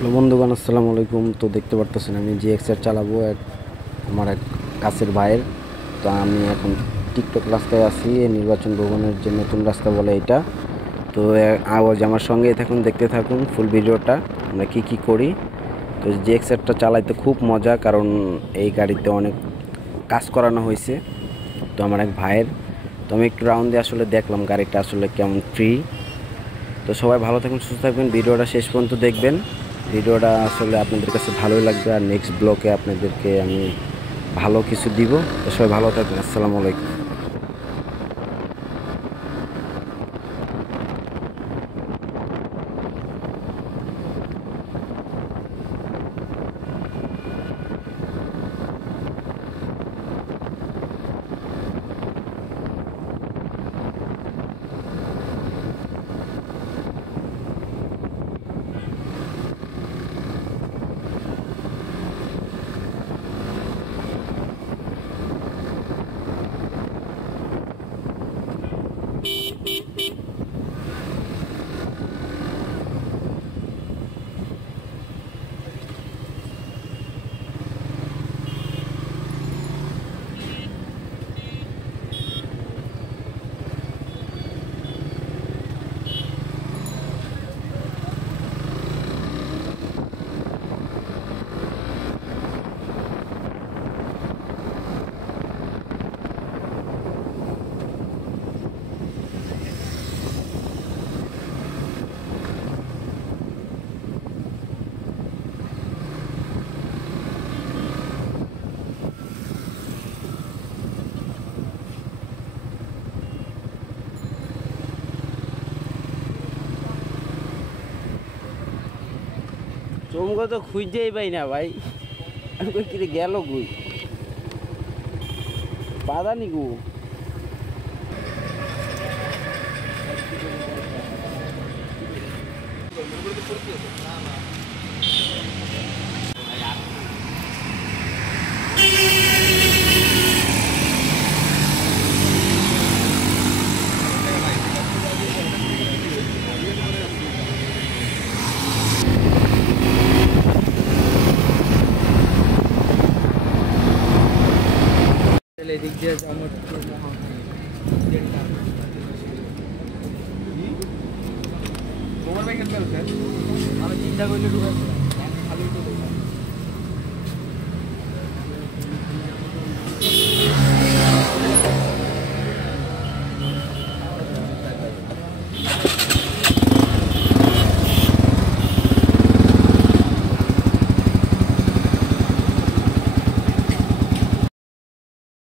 Hello বন্ধুগণ, আসসালামু আলাইকুম। তো দেখতে পারতেছেন আমি GX-R চালাবো আমার এক কাছের ভাইয়ের। তো আমি এখন টিকটক রাস্তায় আছি, নির্বাচন ভবনের যে নতুন রাস্তা বলে এটা। তো আওয়াজ আমার সঙ্গেই থাকুন, দেখতে থাকুন ফুল ভিডিওটা আমরা কি করি। তো GX-Rটা চালাইতে খুব মজা, কারণ এই গাড়িতে অনেক কাজ করানো হয়েছে। তো আমার এক ভাইয়ের, তো আমি একটু রাউন্ড দিয়ে আসলে দেখলাম গাড়িটা আসলে কেমন ফ্রি। তো সবাই ভালো থাকুন, সুস্থ থাকবেন, ভিডিওটা শেষ পর্যন্ত দেখবেন। ভিডিওটা আসলে আপনাদের কাছে ভালোই লাগবে, আর নেক্সট ব্লগে আপনাদেরকে আমি ভালো কিছু দিব। তো সবাই ভালো থাকবেন, আসসালামু আলাইকুম। চমকা তো খুঁজেই পাই না ভাই, আমি কই কিরে গেল কই, পাদানি গো। এদিক দিয়ে আমার মোবাইল বাইক আমি চিন্তা করলে